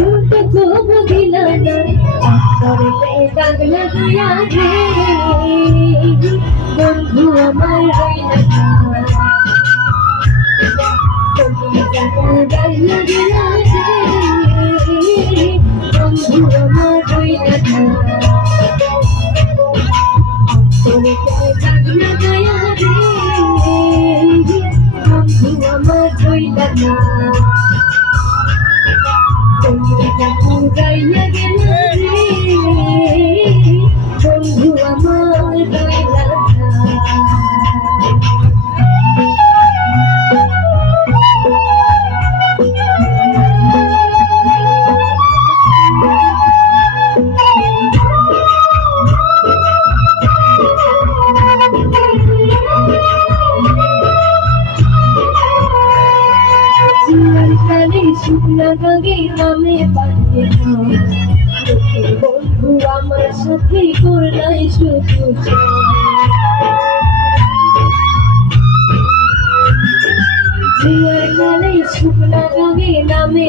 উল্টো কবু অন্তরে পেয়ে লাগায়া রে বন্ধু আমার রইলা কালে শুকনা গাগে নামে পাঠিয়ে বন্ধু আমার সাথে করলাই শুধু জিয়ার কালে শুকনা গাগে নামে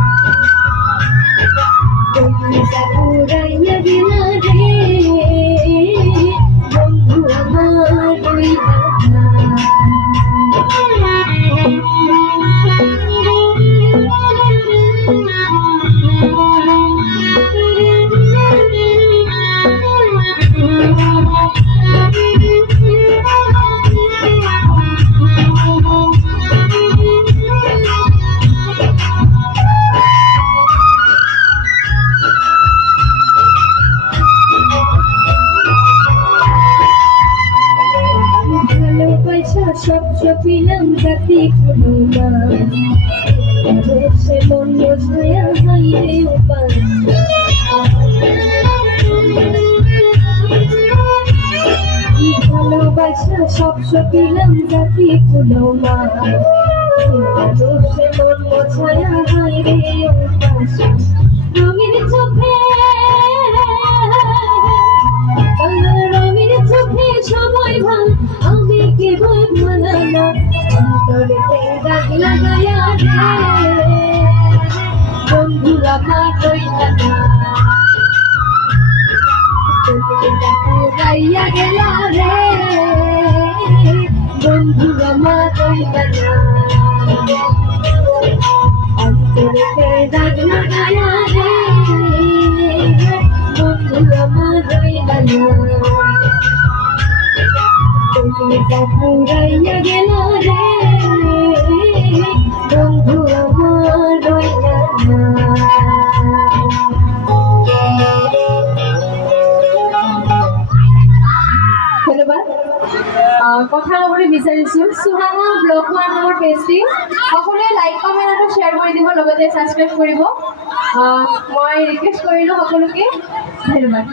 না সব সপিলাম জাতি কোনো ভালোবাসা সব সপিলাম জাতি কোনো না সে মন বোঝায়া হাইরে উপায়। অন্তরেতে দাগ লাগায়া রে বন্ধু আমার রইলা না তুমি পুরাইয়া গেল রে কথা ক'বলৈ বিচাৰিছোঁ চুহানা ব্লগ ওৱান নামৰ পেজটি সকলোৱে লাইক কমেণ্ট আৰু শ্বেয়াৰ কৰি দিব লগতে ছাবস্ক্ৰাইব কৰিব মই ৰিকুৱেষ্ট কৰিলোঁ সকলোকে। ধন্যবাদ।